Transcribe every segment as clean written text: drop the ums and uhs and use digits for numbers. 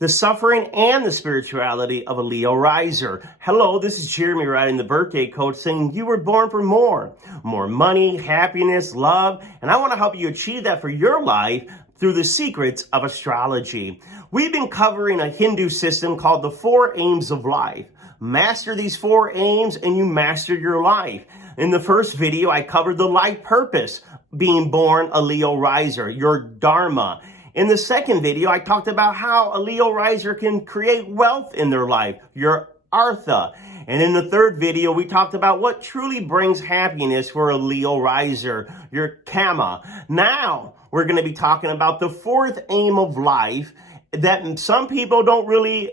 the suffering and the spirituality of a Leo riser. Hello, this is Jeremy Riden, the birthday coach, saying you were born for more money, happiness, love, and I want to help you achieve that for your life through the secrets of astrology. We've been covering a Hindu system called the 4 aims of life. Master these 4 aims and you master your life. In the first video, I covered the life purpose, being born a Leo riser, your dharma. In the second video, I talked about how a Leo riser can create wealth in their life, your artha. And in the third video, we talked about what truly brings happiness for a Leo riser, your kama. Now, we're going to be talking about the 4th aim of life that some people don't really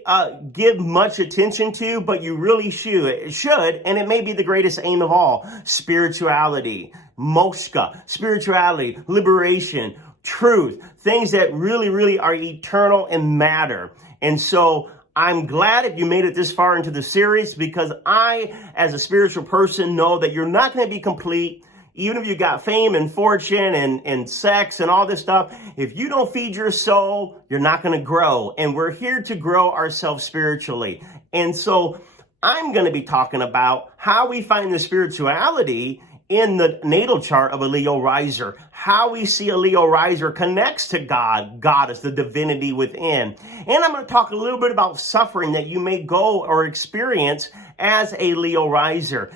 give much attention to, but you really should, and it may be the greatest aim of all: spirituality, moksha, spirituality, liberation, truth, things that really are eternal and matter. And so I'm glad if you made it this far into the series, because I, as a spiritual person, know that you're not going to be complete. Even if you got fame and fortune and sex and all this stuff, if you don't feed your soul, you're not going to grow. And we're here to grow ourselves spiritually. And so I'm going to be talking about how we find the spirituality in the natal chart of a Leo riser, how we see a Leo riser connects to God, Goddess, the divinity within. And I'm going to talk a little bit about suffering that you may go or experience as a Leo riser.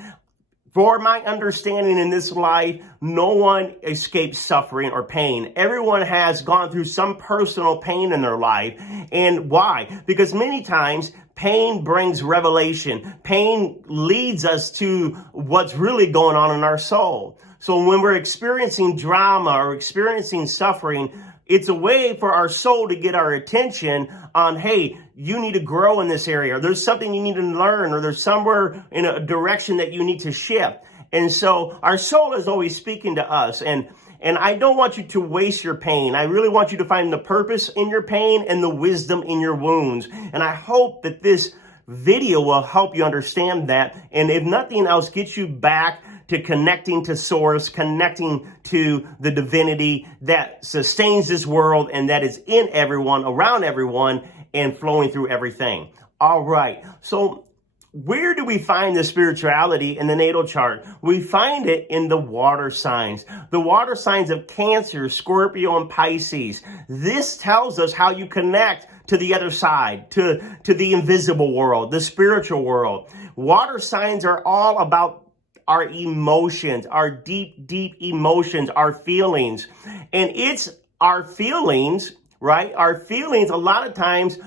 For my understanding in this life, no one escapes suffering or pain. Everyone has gone through some personal pain in their life. And why? Because many times pain brings revelation. Pain leads us to what's really going on in our soul. So when we're experiencing drama or experiencing suffering, it's a way for our soul to get our attention on, hey, you need to grow in this area, or there's something you need to learn, or there's somewhere in a direction that you need to shift. And so our soul is always speaking to us. And I don't want you to waste your pain. I really want you to find the purpose in your pain and the wisdom in your wounds. And I hope that this video will help you understand that. And if nothing else, get you back to connecting to source, connecting to the divinity that sustains this world and that is in everyone, around everyone, and flowing through everything. All right. So where do we find the spirituality in the natal chart? We find it in the water signs. The water signs of Cancer, Scorpio, and Pisces. This tells us how you connect to the other side, to the invisible world, the spiritual world. Water signs are all about our emotions, our deep emotions, our feelings. And it's our feelings, right? Our feelings a lot of times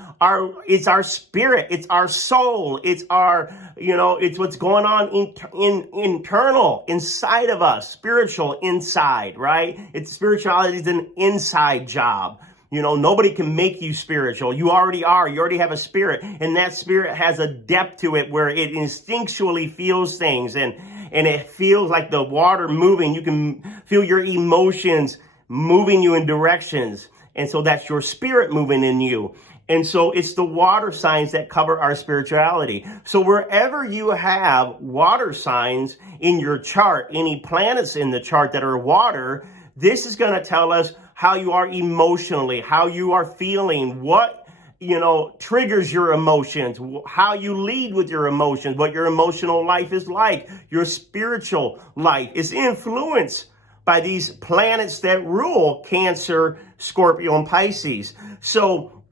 it's our spirit, it's our soul, it's our, it's what's going on internal, inside of us, spiritual inside, right? Spirituality is an inside job. Nobody can make you spiritual. You already are. You already have a spirit, and that spirit has a depth to it where it instinctually feels things, and it feels like the water moving. You can feel your emotions moving you in directions. And so that's your spirit moving in you. And so it's the water signs that cover our spirituality. So wherever you have water signs in your chart, any planets in the chart that are water, this is going to tell us how you are emotionally, how you are feeling, what triggers your emotions, how you lead with your emotions, what your emotional life is like. Your spiritual life is influenced by these planets that rule Cancer, Scorpio, and Pisces. So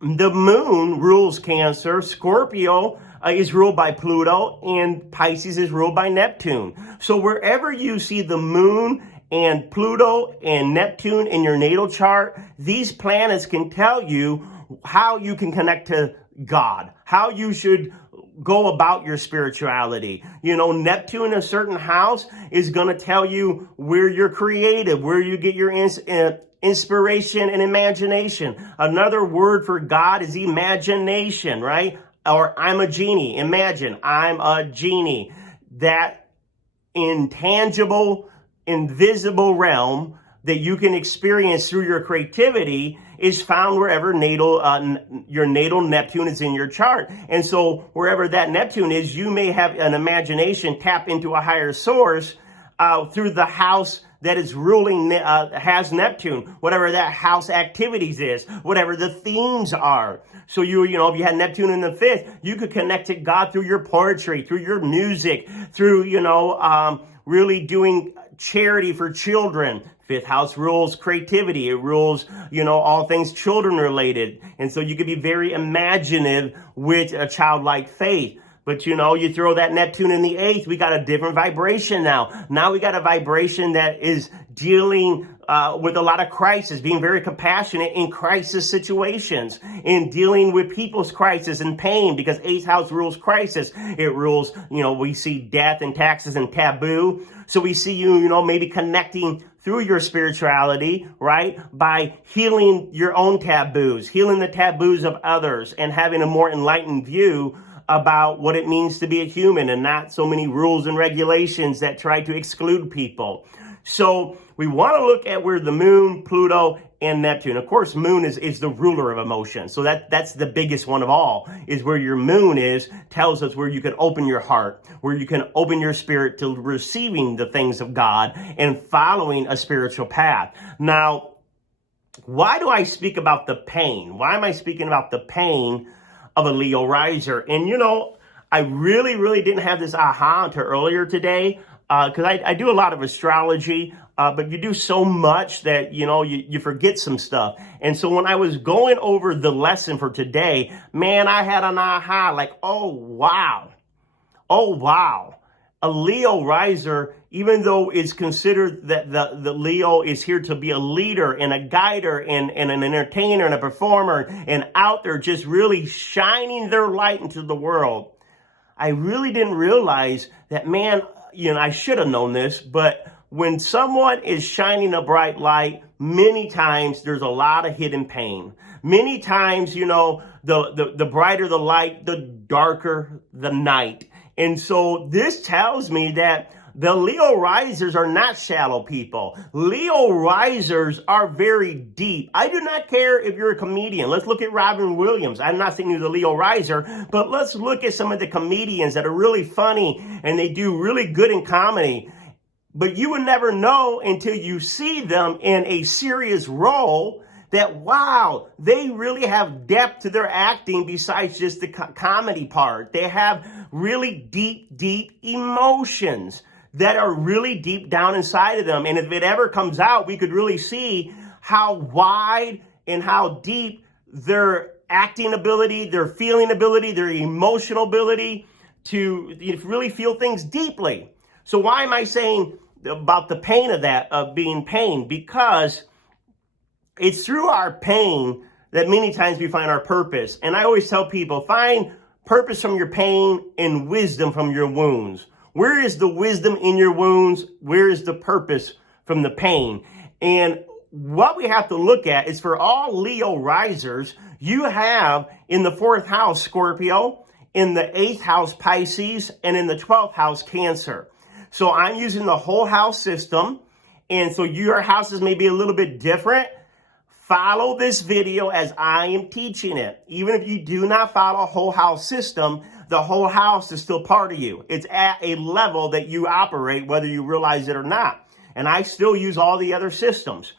the moon rules Cancer, Scorpio is ruled by Pluto, and Pisces is ruled by Neptune. So wherever you see the moon and Pluto and Neptune in your natal chart, these planets can tell you how you can connect to God, how you should go about your spirituality. Neptune in a certain house is going to tell you where you're creative, where you get your inspiration and imagination. Another word for God is imagination, right? Or I'm a genie. Imagine, I'm a genie. That intangible, invisible realm that you can experience through your creativity is found wherever your natal Neptune is in your chart. And so wherever that Neptune is, you may have an imagination tap into a higher source through the house that is ruling, has Neptune, whatever that house activities is, whatever the themes are. So you know, if you had Neptune in the fifth, you could connect to God through your poetry, through your music, through, really doing charity for children. Fifth house rules creativity. It rules, all things children related. And so you could be very imaginative with a childlike faith. But you throw that Neptune in the eighth, we got a different vibration now. Now we got a vibration that is dealing with a lot of crisis, being very compassionate in crisis situations, in dealing with people's crisis and pain, because eighth house rules crisis. It rules, we see death and taxes and taboo. So we see you, maybe connecting through your spirituality, right? By healing your own taboos, healing the taboos of others, and having a more enlightened view about what it means to be a human, and not so many rules and regulations that try to exclude people. So we want to look at where the moon, Pluto, and Neptune. Of course, moon is the ruler of emotion. So that's the biggest one of all, is where your moon tells us where you can open your heart, where you can open your spirit to receiving the things of God and following a spiritual path. Now, why do I speak about the pain? Why am I speaking about the pain of a Leo riser? And I really didn't have this aha until earlier today, because I do a lot of astrology, but you do so much that you forget some stuff. And so when I was going over the lesson for today, man, I had an aha, like, oh wow, a Leo riser, even though it's considered that the Leo is here to be a leader and a guider and an entertainer and a performer and out there just really shining their light into the world, I really didn't realize that, man, I should have known this, but when someone is shining a bright light, many times there's a lot of hidden pain. Many times, the brighter the light, the darker the night. And so this tells me that the Leo risers are not shallow people. Leo risers are very deep. I do not care if you're a comedian. Let's look at Robin Williams. I'm not saying he's a Leo riser, but let's look at some of the comedians that are really funny and they do really good in comedy. But you would never know until you see them in a serious role that, wow, they really have depth to their acting besides just the comedy part. They have really deep emotions that are really deep down inside of them. And if it ever comes out, we could really see how wide and how deep their acting ability, their feeling ability, their emotional ability to really feel things deeply. So why am I saying about the pain of that, of being pain? Because it's through our pain that many times we find our purpose. And I always tell people, find purpose from your pain and wisdom from your wounds. Where is the wisdom in your wounds? Where is the purpose from the pain? And what we have to look at is, for all Leo risers, you have in the fourth house Scorpio, in the eighth house Pisces, and in the 12th house Cancer. So I'm using the whole house system. And so your houses may be a little bit different. Follow this video as I am teaching it. Even if you do not follow a whole house system, the whole house is still part of you. It's at a level that you operate, whether you realize it or not. And I still use all the other systems.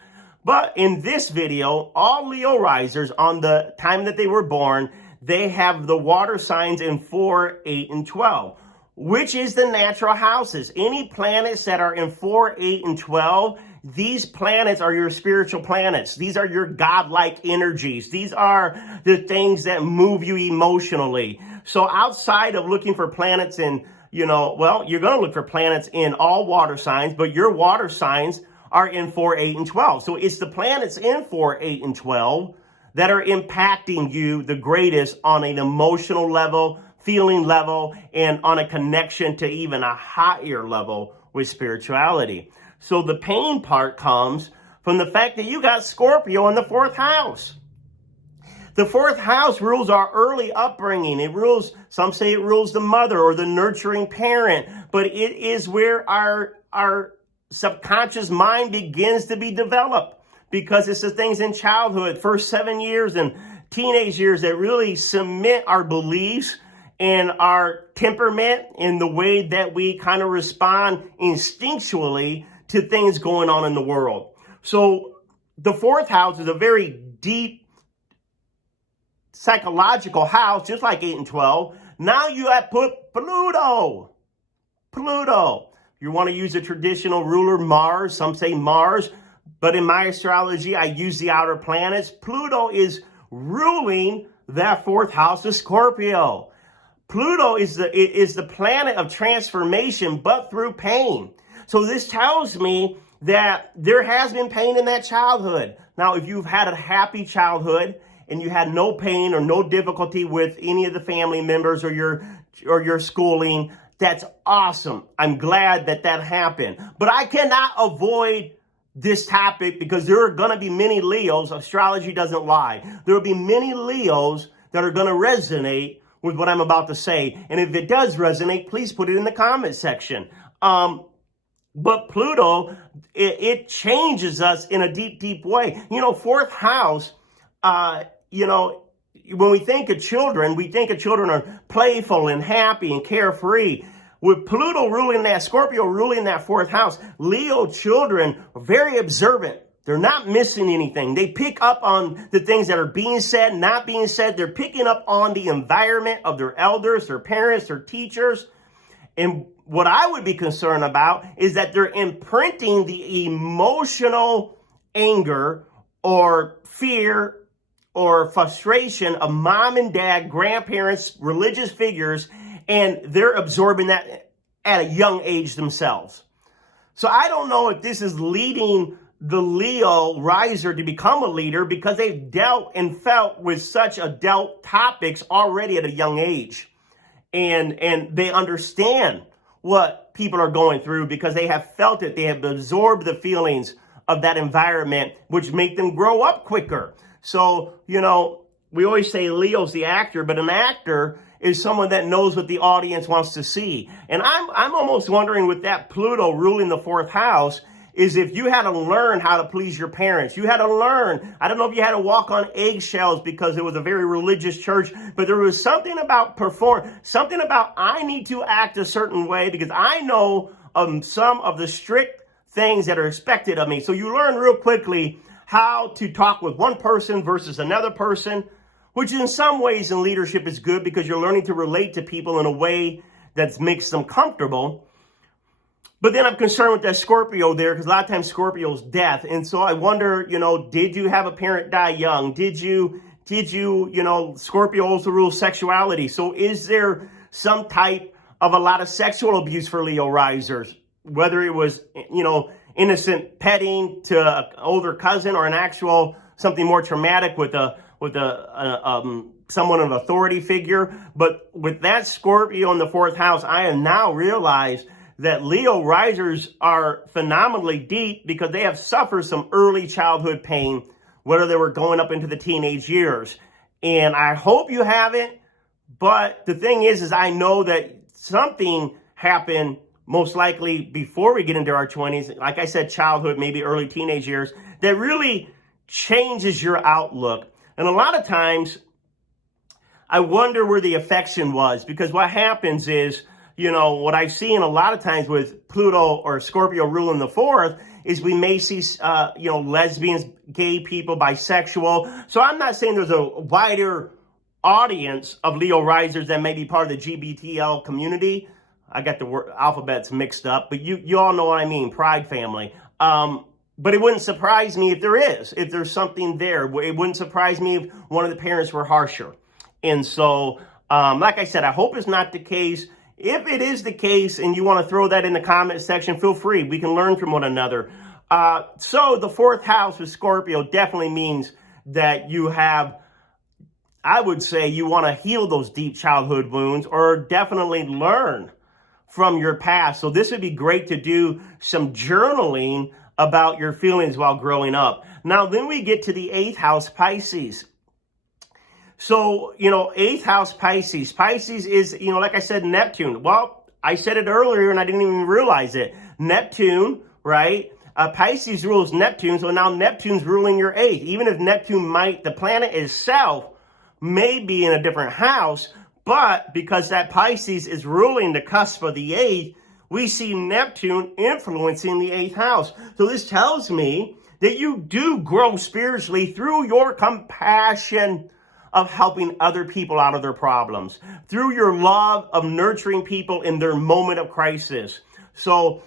But in this video, all Leo risers, on the time that they were born, they have the water signs in 4, 8, and 12, which is the natural houses. Any planets that are in 4, 8, and 12, these planets are your spiritual planets. These are your godlike energies. These are the things that move you emotionally. So outside of looking for planets in, you're going to look for planets in all water signs, but your water signs are in 4, 8, and 12. So it's the planets in 4, 8, and 12 that are impacting you the greatest on an emotional level, feeling level, and on a connection to even a higher level with spirituality. So the pain part comes from the fact that you got Scorpio in the fourth house. The fourth house rules our early upbringing. It rules, some say it rules the mother or the nurturing parent, but it is where our subconscious mind begins to be developed, because it's the things in childhood, first 7 years and teenage years, that really cement our beliefs and our temperament and the way that we kind of respond instinctually to things going on in the world. So the fourth house is a very deep psychological house, just like 8 and 12. Now you have put Pluto. You want to use a traditional ruler, Mars. Some say Mars. But in my astrology, I use the outer planets. Pluto is ruling that fourth house of Scorpio. Pluto is the planet of transformation, but through pain. So this tells me that there has been pain in that childhood. Now, if you've had a happy childhood and you had no pain or no difficulty with any of the family members or your schooling, that's awesome. I'm glad that happened. But I cannot avoid this topic because there are going to be many Leos. Astrology doesn't lie. There will be many Leos that are going to resonate with what I'm about to say. And if it does resonate, please put it in the comment section. But Pluto, it changes us in a deep, deep way. Fourth house, when we think of children, are playful and happy and carefree. With Pluto ruling that, Scorpio ruling that fourth house, Leo children are very observant. They're not missing anything. They pick up on the things that are being said, not being said. They're picking up on the environment of their elders, their parents, their teachers. And what I would be concerned about is that they're imprinting the emotional anger or fear or frustration of mom and dad, grandparents, religious figures, and they're absorbing that at a young age themselves. So I don't know if this is leading the Leo riser to become a leader because they've dealt and felt with such adult topics already at a young age. And they understand what people are going through because they have felt it. They have absorbed the feelings of that environment, which make them grow up quicker. So, we always say Leo's the actor, but an actor is someone that knows what the audience wants to see. And I'm almost wondering with that Pluto ruling the fourth house is if you had to learn how to please your parents. You had to learn. I don't know if you had to walk on eggshells because it was a very religious church, but there was something about something about I need to act a certain way because I know some of the strict things that are expected of me. So you learn real quickly how to talk with one person versus another person, which in some ways in leadership is good because you're learning to relate to people in a way that makes them comfortable. But then I'm concerned with that Scorpio there because a lot of times Scorpio's death. And so I wonder, did you have a parent die young? Did you, Scorpio also rules sexuality. So is there some type of a lot of sexual abuse for Leo risers? Whether it was, innocent petting to an older cousin or an actual something more traumatic with someone of authority figure. But with that Scorpio in the fourth house, I have now realized that Leo risers are phenomenally deep because they have suffered some early childhood pain, whether they were going up into the teenage years. And I hope you haven't. But the thing is I know that something happened most likely before we get into our 20s. Like I said, childhood, maybe early teenage years, that really changes your outlook. And a lot of times I wonder where the affection was because what happens is, what I've seen a lot of times with Pluto or Scorpio ruling the fourth is we may see, lesbians, gay people, bisexual. So I'm not saying there's a wider audience of Leo risers that may be part of the GBTL community. I got the alphabets mixed up, but you all know what I mean, Pride family. But it wouldn't surprise me if there's something there. It wouldn't surprise me if one of the parents were harsher. And so, like I said, I hope it's not the case. If it is the case and you want to throw that in the comment section, feel free. We can learn from one another. So the fourth house with Scorpio definitely means that you have, I would say you want to heal those deep childhood wounds or definitely learn from your past. So this would be great to do some journaling about your feelings while growing up. Now, then we get to the 8th house, Pisces. So, 8th house Pisces. Pisces is, like I said, Neptune. Well, I said it earlier and I didn't even realize it. Neptune, right? Pisces rules Neptune. So now Neptune's ruling your 8th. Even if Neptune the planet itself may be in a different house, but because that Pisces is ruling the cusp of the 8th, we see Neptune influencing the 8th house. So this tells me that you do grow spiritually through your compassion of helping other people out of their problems, through your love of nurturing people in their moment of crisis. So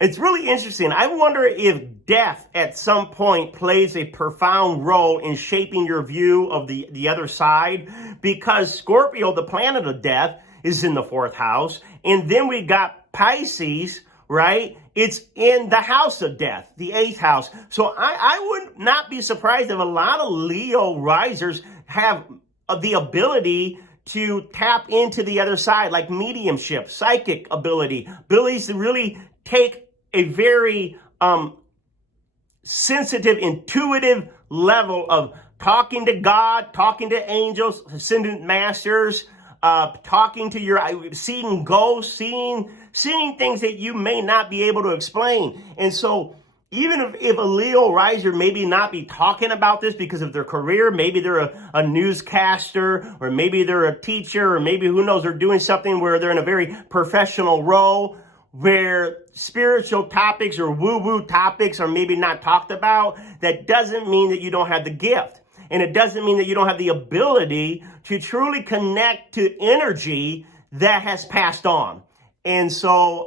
it's really interesting. I wonder if death at some point plays a profound role in shaping your view of the other side, because Scorpio, the planet of death, is in the 4th house. And then we got Pisces, right? It's in the house of death, the 8th house. So I would not be surprised if a lot of Leo risers have the ability to tap into the other side, like mediumship, psychic abilities to really take a very sensitive, intuitive level of talking to God, talking to angels, ascendant masters, talking to seeing ghosts, seeing things that you may not be able to explain. And so even if a Leo riser maybe not be talking about this because of their career, maybe they're a newscaster, or maybe they're a teacher, or maybe, who knows, they're doing something where they're in a very professional role, where spiritual topics or woo-woo topics are maybe not talked about, that doesn't mean that you don't have the gift. And it doesn't mean that you don't have the ability to truly connect to energy that has passed on. And so,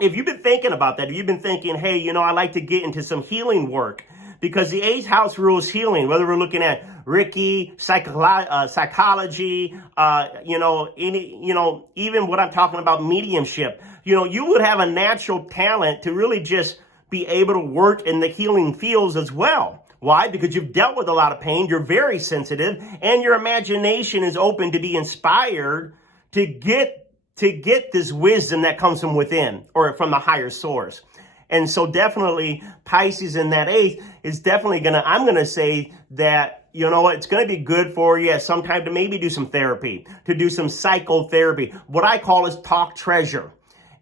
if you've been thinking about that, if you've been thinking, hey, I like to get into some healing work, because the 8th house rules healing, whether we're looking at Reiki, psychology, even what I'm talking about, mediumship, you would have a natural talent to really just be able to work in the healing fields as well. Why? Because you've dealt with a lot of pain, you're very sensitive, and your imagination is open to be inspired to get this wisdom that comes from within, or from the higher source. And so definitely Pisces in that 8th is definitely I'm going to say that, it's going to be good for you at some time to maybe do some therapy, to do some psychotherapy. What I call is talk treasure.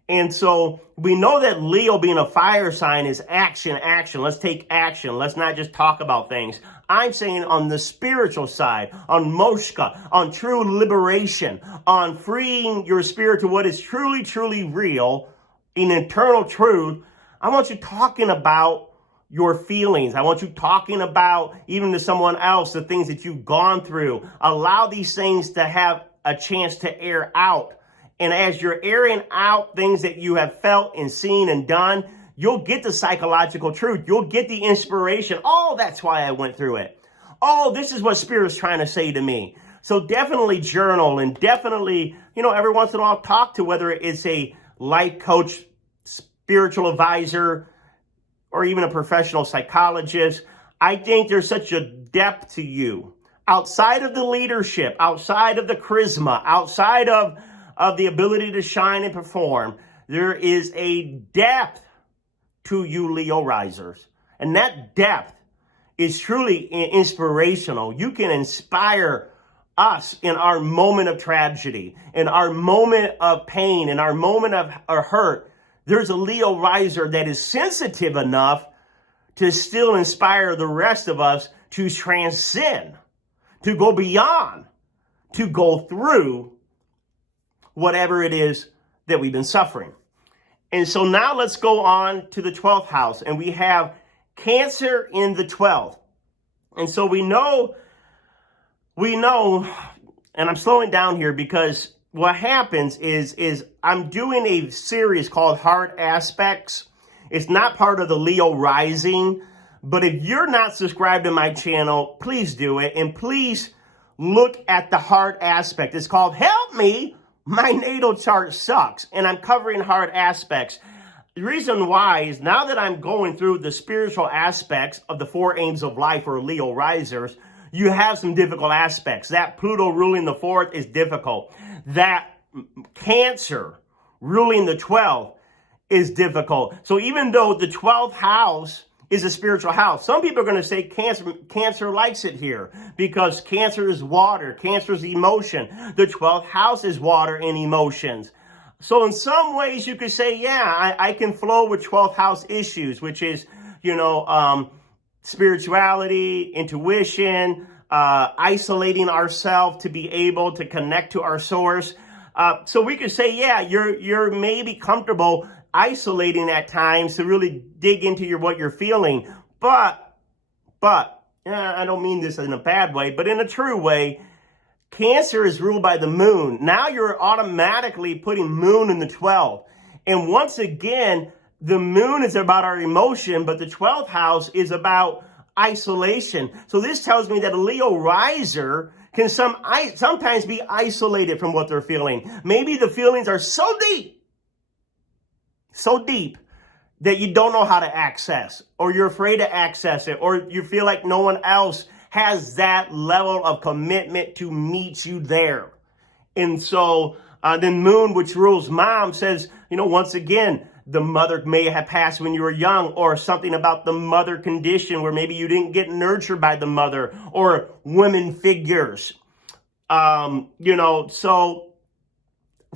And so we know that Leo, being a fire sign, is action. Let's take action. Let's not just talk about things. I'm saying on the spiritual side, on Moshka, on true liberation, on freeing your spirit to what is truly, truly real, in eternal truth. I want you talking about your feelings. I want you talking about, even to someone else, the things that you've gone through. Allow these things to have a chance to air out. And as you're airing out things that you have felt and seen and done, you'll get the psychological truth. You'll get the inspiration. Oh, that's why I went through it. Oh, this is what Spirit's trying to say to me. So definitely journal, and definitely, every once in a while talk to, whether it's a life coach, spiritual advisor, or even a professional psychologist. I think there's such a depth to you. Outside of the leadership, outside of the charisma, outside of the ability to shine and perform, there is a depth to you Leo risers. And that depth is truly inspirational. You can inspire us in our moment of tragedy, in our moment of pain, in our moment of hurt. There's a Leo riser that is sensitive enough to still inspire the rest of us to transcend, to go beyond, to go through whatever it is that we've been suffering. And so now let's go on to the 12th house, and we have Cancer in the 12th. And so we know, and I'm slowing down here because what happens is I'm doing a series called Hard Aspects. It's not part of the Leo Rising, but if you're not subscribed to my channel, please do it. And please look at the hard aspect. It's called Help Me, My Natal Chart Sucks. And I'm covering hard aspects. The reason why is, now that I'm going through the spiritual aspects of the 4 aims of life for Leo risers, you have some difficult aspects. That Pluto ruling the 4th is difficult. That Cancer ruling the 12th is difficult. So even though the 12th house is a spiritual house, some people are going to say Cancer likes it here because Cancer is water. Cancer is emotion. The 12th house is water and emotions. So in some ways you could say, yeah, I can flow with 12th house issues, which is, spirituality, intuition, isolating ourselves to be able to connect to our source. So we could say, yeah, you're maybe comfortable isolating at times to really dig into what you're feeling. But I don't mean this in a bad way, but in a true way, Cancer is ruled by the moon. Now you're automatically putting moon in the 12th. And once again, the moon is about our emotion, but the 12th house is about isolation. So this tells me that a Leo riser can sometimes be isolated from what they're feeling. Maybe the feelings are so deep that you don't know how to access, or you're afraid to access it, or you feel like no one else has that level of commitment to meet you there. And so then moon, which rules mom, says, once again, the mother may have passed when you were young, or something about the mother condition where maybe you didn't get nurtured by the mother, or women figures. So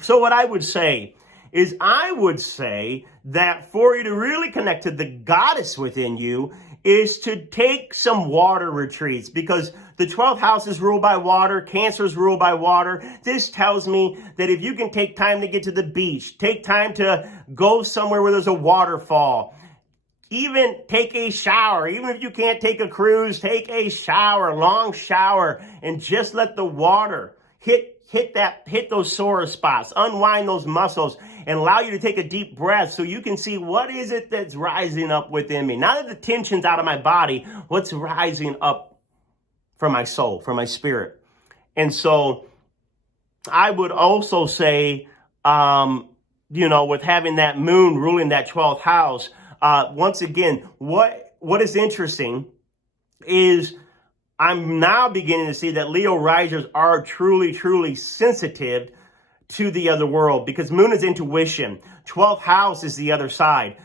what I would say is, I would say that for you to really connect to the goddess within you is to take some water retreats, because the 12th house is ruled by water. Cancer is ruled by water. This tells me that if you can take time to get to the beach, take time to go somewhere where there's a waterfall, even take a shower, even if you can't take a cruise, take a shower, long shower, and just let the water hit those sore spots, unwind those muscles, and allow you to take a deep breath so you can see what is it that's rising up within me. Now that the tension's out of my body, what's rising up from my soul, from my spirit. And so I would also say, with having that moon ruling that 12th house, once again, what is interesting is I'm now beginning to see that Leo risers are truly, truly sensitive to the other world, because moon is intuition. 12th house is the other side.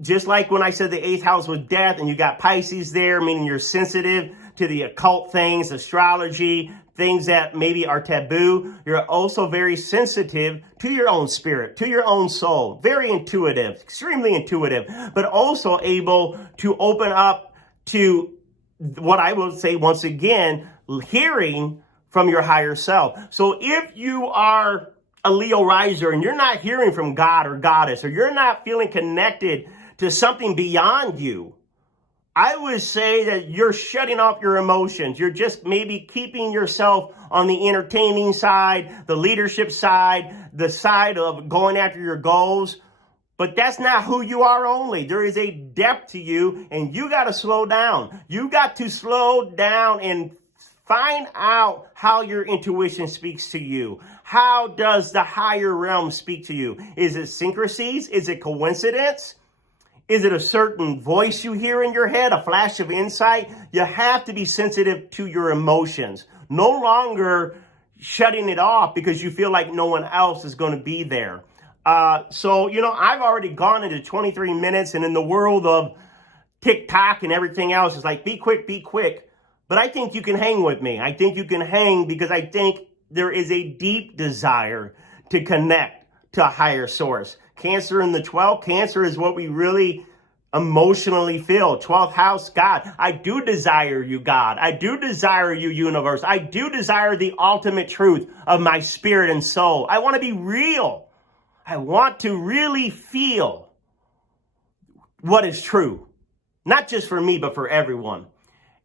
Just like when I said the 8th house was death, and you got Pisces there, meaning you're sensitive to the occult things, astrology, things that maybe are taboo. You're also very sensitive to your own spirit, to your own soul. Very intuitive, extremely intuitive, but also able to open up to what I will say once again, hearing from your higher self. So if you are a Leo riser and you're not hearing from God or goddess, or you're not feeling connected to something beyond you, I would say that you're shutting off your emotions. You're just maybe keeping yourself on the entertaining side, the leadership side, the side of going after your goals. But that's not who you are only. There is a depth to you, and you got to slow down. You got to slow down and find out how your intuition speaks to you. How does the higher realm speak to you? Is it synchronicities? Is it coincidence? Is it a certain voice you hear in your head, a flash of insight? You have to be sensitive to your emotions. No longer shutting it off because you feel like no one else is going to be there. I've already gone into 23 minutes, and in the world of TikTok and everything else, it's like, be quick, be quick. But I think you can hang with me. I think you can hang because I think there is a deep desire to connect to a higher source. Cancer in the 12th, Cancer is what we really emotionally feel. 12th house, God. I do desire you, God. I do desire you, universe. I do desire the ultimate truth of my spirit and soul. I want to be real. I want to really feel what is true. Not just for me, but for everyone.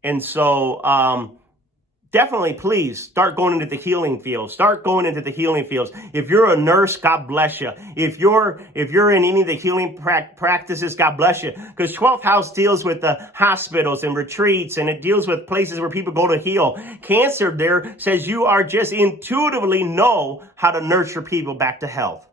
And so definitely, please start going into the healing field. Start going into the healing fields. If you're a nurse, God bless you. If you're in any of the healing practices, God bless you. Because 12th house deals with the hospitals and retreats, and it deals with places where people go to heal. Cancer there says you are just intuitively know how to nurture people back to health.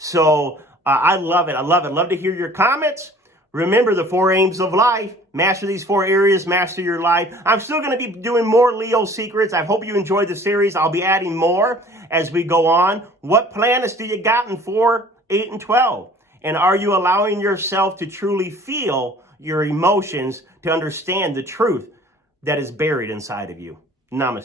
So I love it. I love it. Love to hear your comments. Remember the 4 aims of life. Master these 4 areas, master your life. I'm still going to be doing more Leo secrets. I hope you enjoyed the series. I'll be adding more as we go on. What planets do you got in 4, 8, and 12? And are you allowing yourself to truly feel your emotions to understand the truth that is buried inside of you? Namaste.